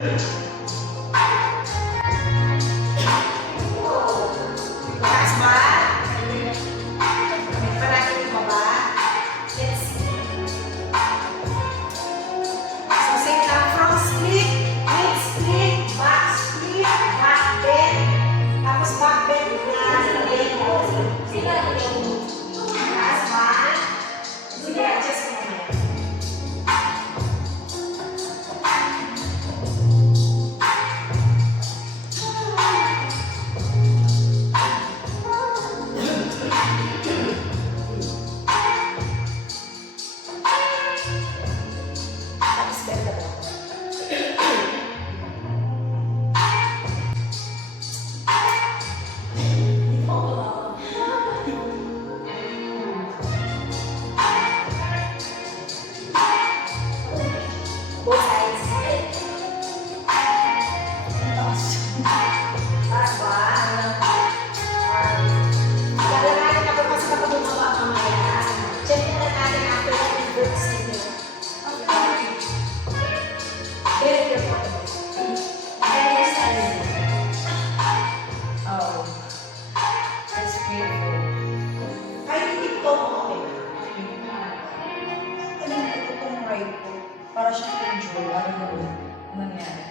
Taas ba? Kamit pa natin yung baba. Let's see. So, same lang. Front split, mid split, back split, back bend. Tapos back bend na bend. Taas ba? Sige, adjust mo na. Tapos bend na ba? Both sides. Taas ba? Lalanayin na po kasi kapag bumaba mamaya. Check na natin after the reverse nito. Very careful. Very steady. Oh, that's beautiful. Kahit hindi ko okay. Ano ito pong right ko? Para siyang enjoy. Ano nangyari?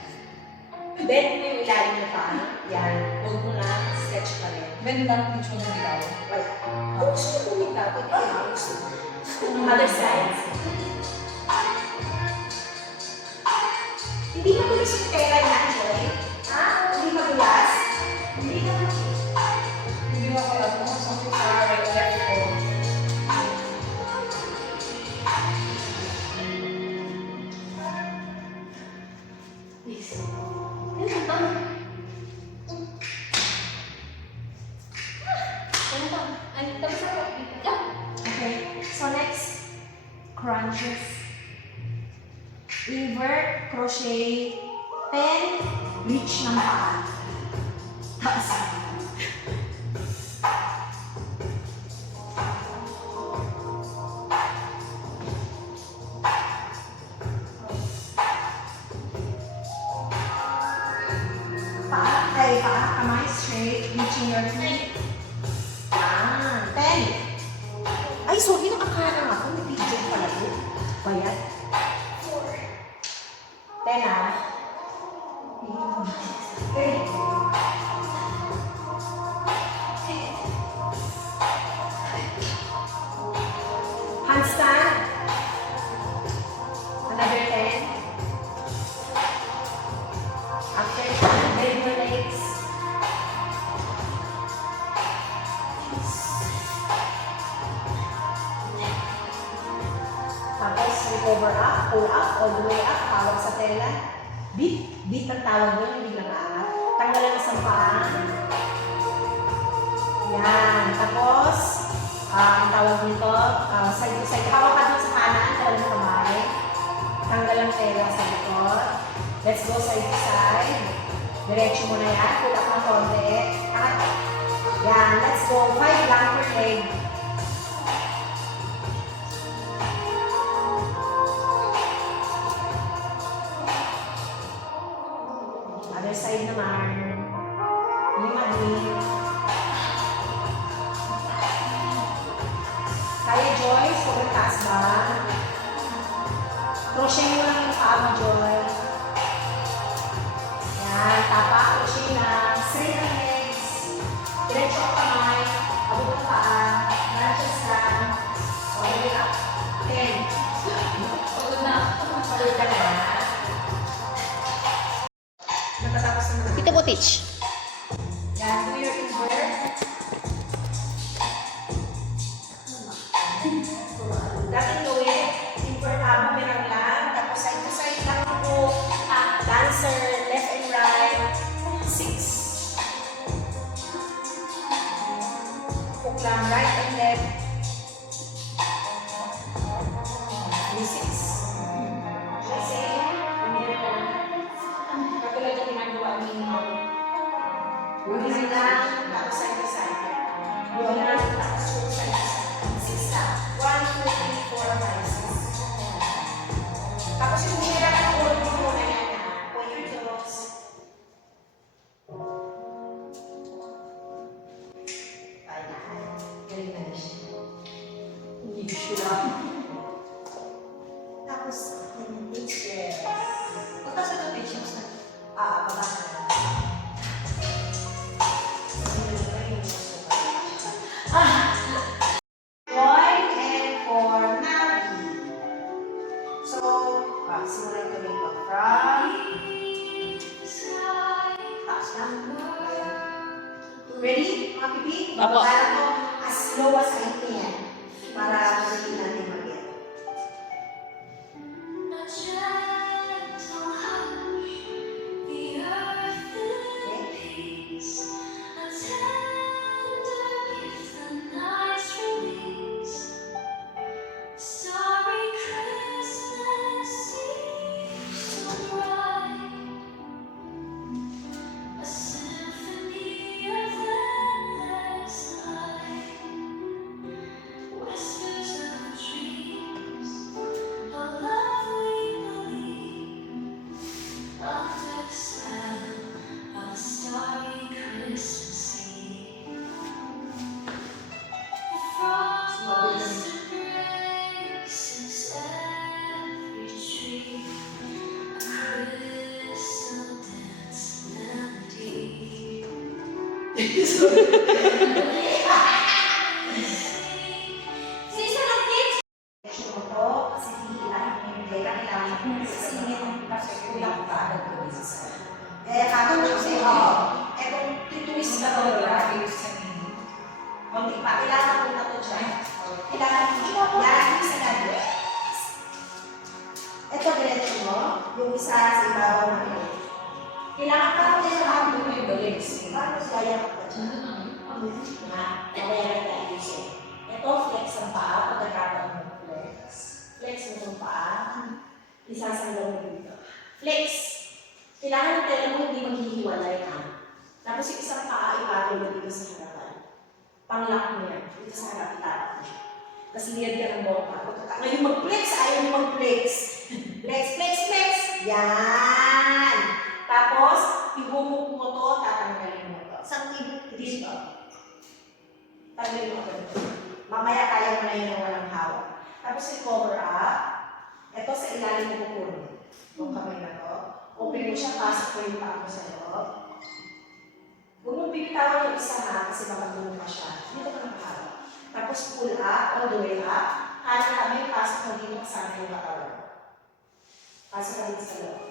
Bend mo yung ilalim na paa. Yan. Huwag mo na stretch pa rin. Bend lang yung siya naglaw. Wala. Kung gusto mo bumitaw, pwede ka gusto. Other side. Hindi magulas yung pera niya, Joy. Ha? Hindi magulas? Hindi ka Hindi mo ako alam mo. Something sa right left ko. Please. Okay. So next, crunches. Invert, crochet, 10, reach ng paa. Taas. Paa, kamay straight, reaching your feet. 10. Ay, sorry, nakakaharang ako. May picture pala ito. Bayat. 10 ah. 3. Handstand. Another 10. After that, bend your legs. Tapos, recover up, pull up, all the way up, tawag sa tela. Beat. Beat ang tawag doon, hindi lang aangat. Tanggalan na sa paa. Yan. Tapos, ang tawag nito, side to side. Hawak ka doon sa kanan, tawag ng kamay. Tanggal ang tela sa likod. Let's go side to side. Diretso mo na yan. Pull up ng konti. Angat. Yan. Let's go. 5 lang per leg. Other side naman. Lima. Kaya, Joy? Sobrang taas ba? Crochet mo lang yung paa mo, Joy. Yan. Tapa. Crochet na. Straight ang legs. Diretso ang kamay. Abot ang paa. Branches lang. All the way up. 10. Pagod na. Pagod ka na. Natatapos naman. Ito po, teach. Yan, do your invert. Dating gawin, invert bumerang lang. Tapos side to side lang po. Dancer, left and right. 6. Hook lang, right and left. 6. Kasi, katulad yung ginagawa ninyo. Ready, mga pipi? Apo. Para ko as low as I can. Para madali natin mag-get. So, isa lang tips. Action mo to, kasi hihilahin mo yung pera, kailangan mo sisingin kasi kulang pa. Kamo na kasi, etong tituwis ka to, konti pa, kailangan mo na to dyan. Kailangan mo, yan, isa na dyan. Ito, diretso mo, yung isa sa ibabaw na ito. Kailangan ka mo sa hapon mo yung legs. Paano kaya ka pa dyan? Kaya tayo siya. Ito, flex ang paa, pagkakataon mo flex. Flex mo itong paa, isasanggaw mo dito. Flex! Kailangan ng tela mo hindi maghihiwalay na. Tapos yung isang paa, ipatol mo dito sa harapan. Pang-lock mo yan. Dito sa harap, itapak mo siya. Tapos liyan ka ng buong paa. Ngayon mag-flex, ayaw mo mag-flex. Flex, flex, flex! Yan! Tapos, ihumok mo to, tatanggalin mo to. Isang dito. Tanggalin mo to. Mamaya kaya mo na yun ng walang hawak. Tapos i-cover up. Ito sa ilalim mo pupuno. Itong kamay na to. Open mo siya, pasok ko yung paa mo sa loob. Huwag mong pinitawan yung isa ha, kasi makagulong pa siya. Dito ka nakahawak. Tapos pull up, all the way up. Kanan kami, pasok mo dito kasama yung katawan. Pasok ka dito sa loob.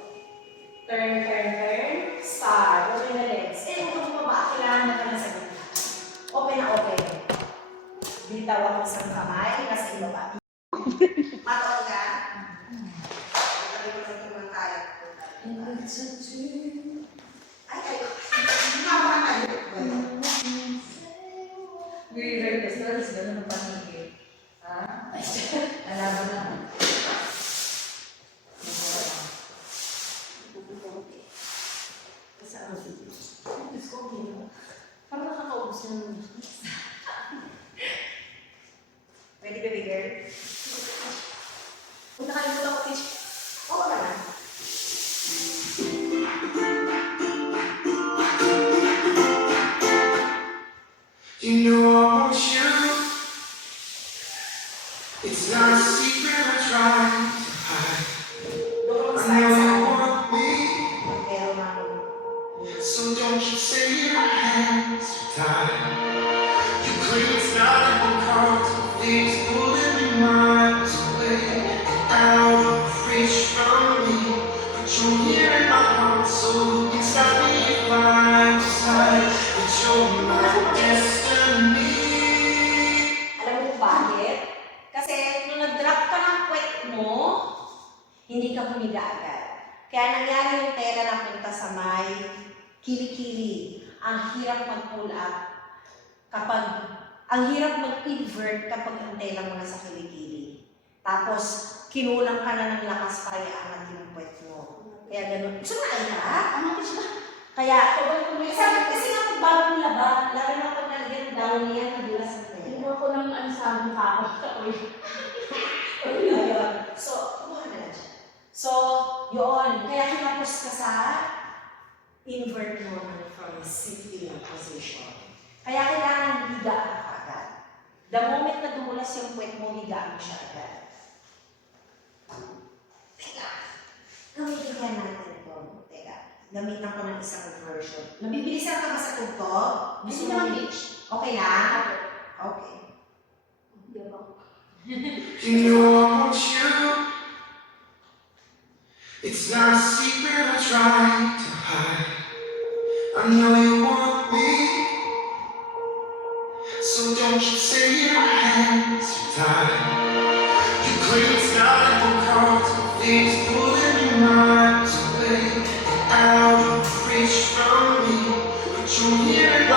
Turn, turn, turn. Star. Open the legs. Huwag kang bumaba. Kailangan na ka na sa gitna. Open na open. Bitaw ang isang kamay. Nasa ilo pa. Matawag ka. Sabi ko na ito ng kaya. Ay. Hama ka. Weird, tapos ganun ang panigid. Ha? Alaman na. Parang nakakaubos ng Ready, baby girl? Kung nakalimutan ko, teach. Oo ka na. You know I want you. It's not a secret I try to hide. Doon I sa know isa. you want me, Pero na so don't you say your hands are tied. You claim it's not in the cards, but things pulling me miles away and out of reach from me. But you're here in my heart, so you can stop me if I decide that you're my destiny. Alam mo kung bakit? Kasi nung nag-drop ka ng kwet mo, hindi ka humiga agad. Kaya nangyari yung tela na punta sa may kilikili. Ang hirap mag-pull up kapag, ang hirap mag-invert kapag ang tela mo nasa kilikili. Tapos, kinulang ka na ng lakas para iangat yung kwet mo. Kaya gano'n. Gusto na kaya? Ano ko siya? Kaya, sabi kasi nga pag bagong laba, lalo na pag nalagyan ng dahon niya, nadulas ang tela. Hindi ko ng ano sa mukha ko sa uwi. Ayun. So, kumuha na lang siya. So, yun. Kaya kinapos ka sa invert naman from sitting position. Kaya kailangan higa ka agad. The moment na dumulas yung puwet mo, higa mo siya agad. Teka. Gamitin ka natin ito. Teka. Gamitan ko ng isang version. Nabibilisan ka ba sa tugtog? Gusto mo okay lang? Okay. You know I want you. It's not a secret I try to hide. I know you want me, out of reach from me, but you're here and I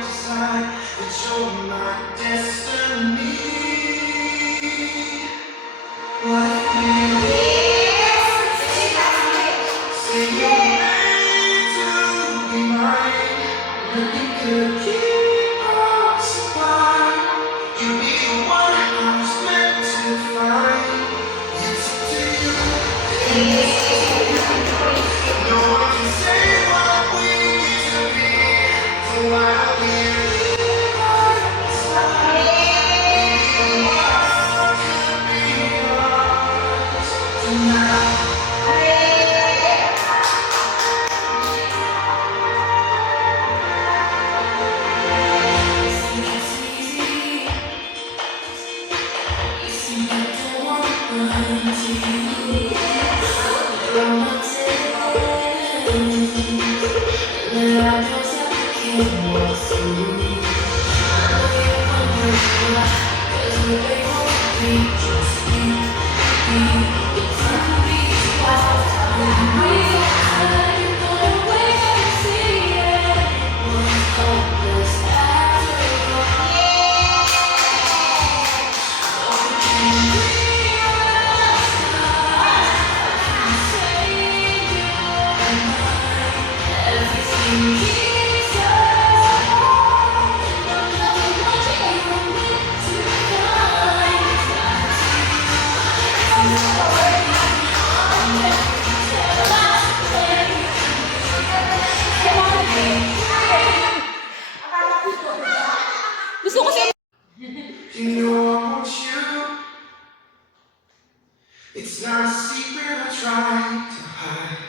decide that you're my destiny. What if we say you're made to be mine? Nothing could keep us apart. You'd be the one I was meant to find. It's up to you. No one can say what we used to be. So why we you know I want you. It's not a secret I try to hide.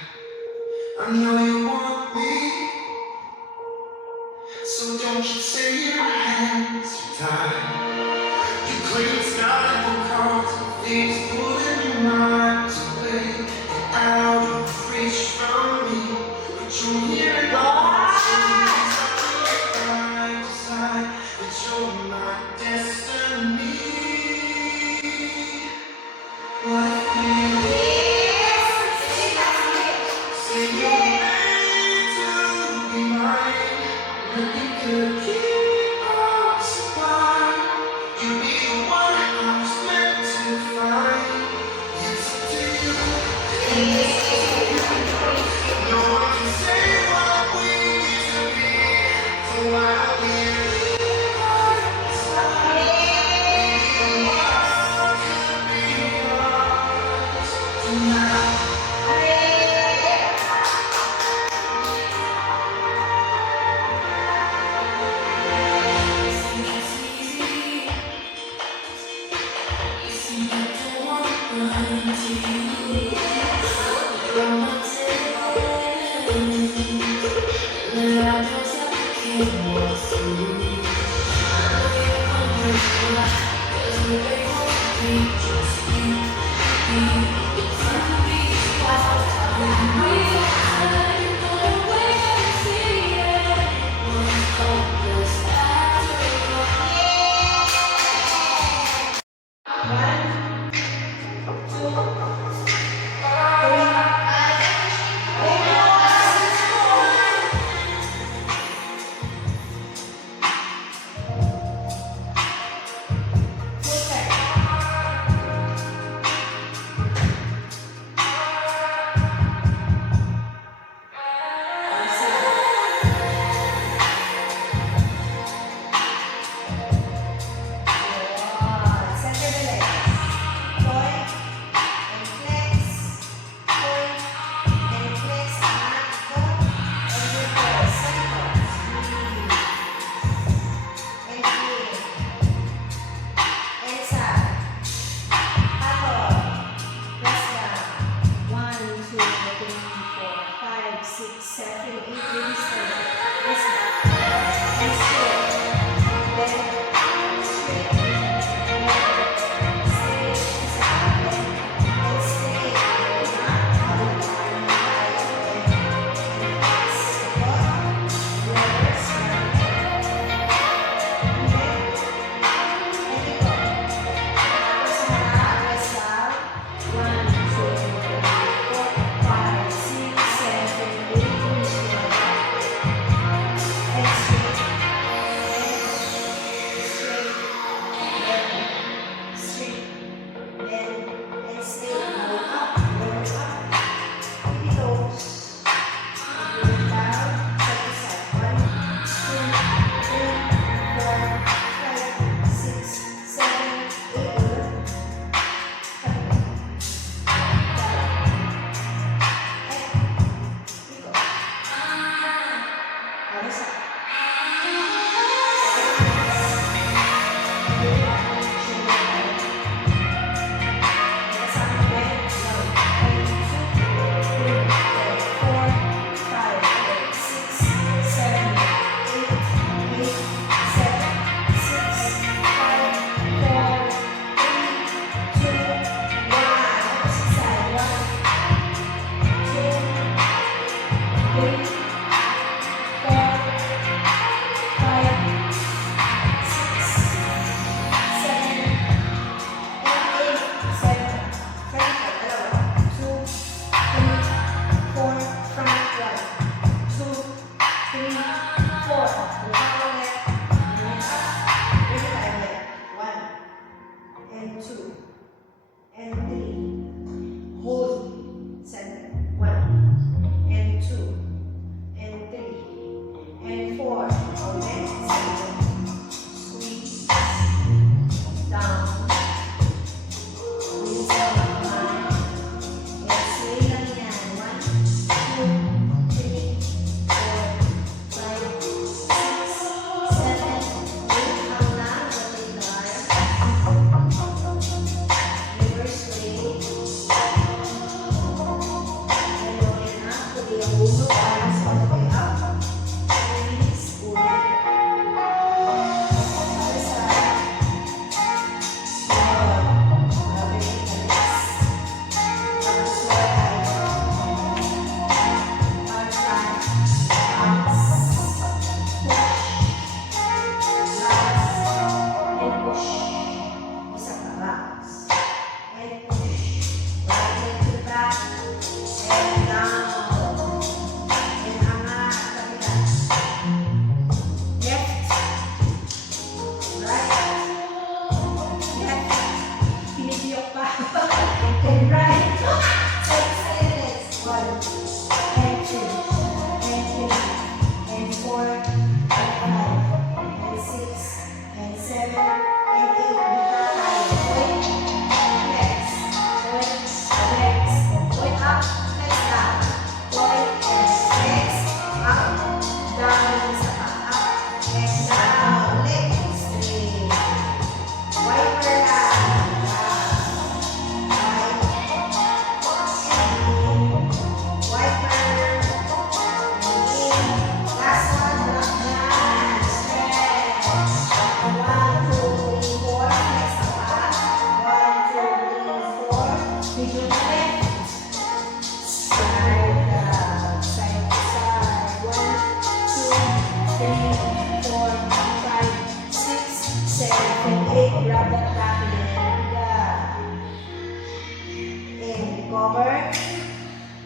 I know you want me, so don't you say your hands are tied. You claim it's not in the cards, things pulling your mind away and out of reach from me, but you're here and I decide that you're my destiny. What if we say you're made to be mine? Nothing could keep us apart. You'd be the one I was meant to find. It's up to you. No one can say what we used to be. So why we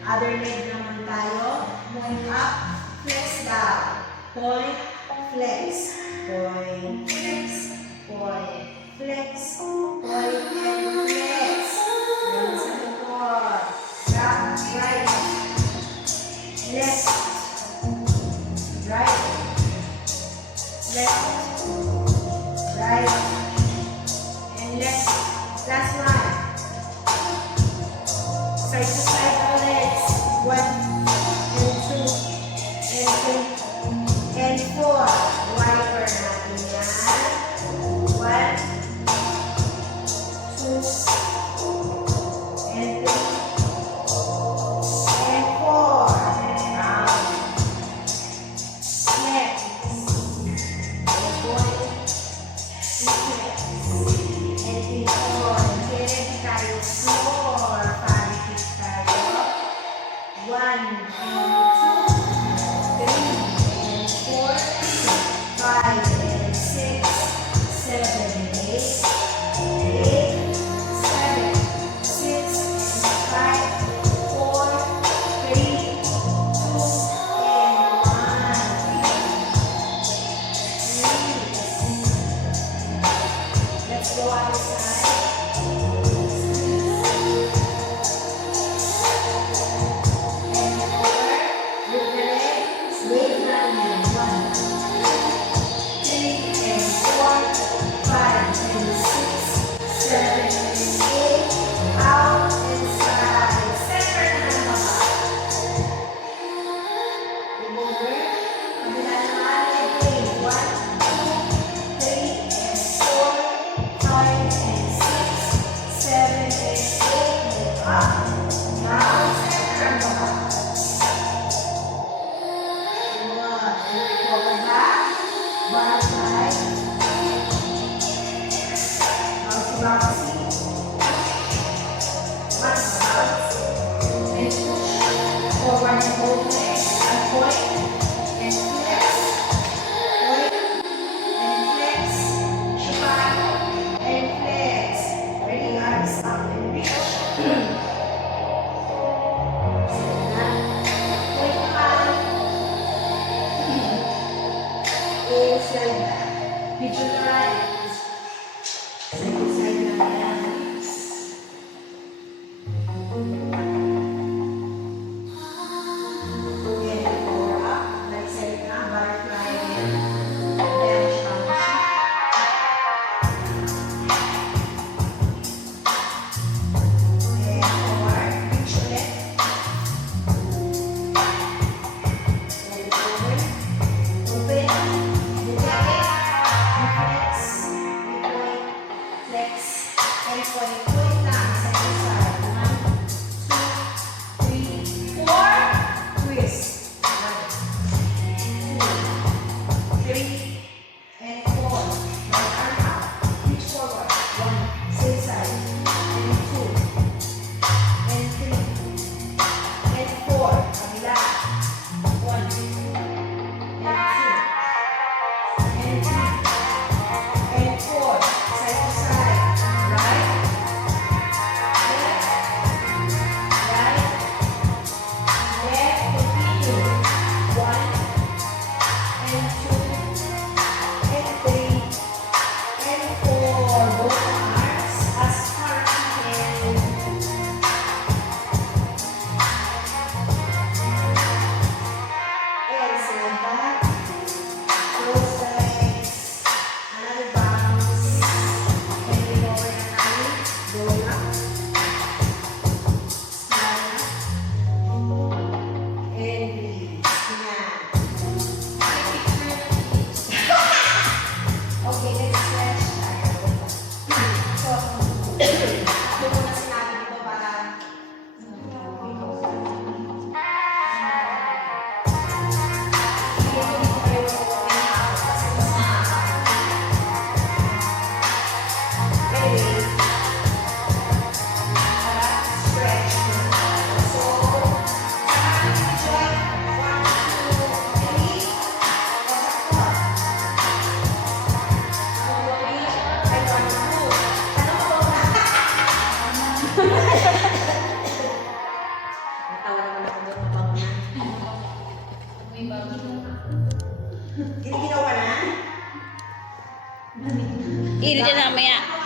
Other leg naman tayo. Point up, flex down. Point, flex. Point, flex. Point, flex. Point, and flex. Ganun sa likod. Back, right. Left. Right. Left. Right. And left. Last one. Side to side our legs. 1 and 2 and 3 and 4. Wiper natin yan. 1, 2 and 3 and 4. Round. Flex. And point. Flex. And before. Ready tayo. Floor. Palikit tayo. 1 and 2, 3 and 4, 5 and 6, 7 and 8, 8, 7, 6 and 5, 4, 3, 2 and 1. Let's go outside. And over with the legs, wave round 1, 3 and 4, 5 and 6, 7 and 8, out and side. Center na ng baba. Move over. Kabila naman, leg wave. 1, 2, 3 and 4, 5 and 6, 7 and 8, move up. Down, center ang baba. Recover back. Butterfly. Bouncy, bouncy. One bounce. And push. Forward and movement. And point. And flex. Point. And flex. Shabbat. And flex. Ready, arms up and reach. Point high. Inside back. Picture the right. Side to side na yan. And four up. Right side na. Butterfly again. Bench bouncy. And forward. Reach ulit. And over. Open. Look at it. Flex. Giniginaw ka na? Hindi dyan mamaya.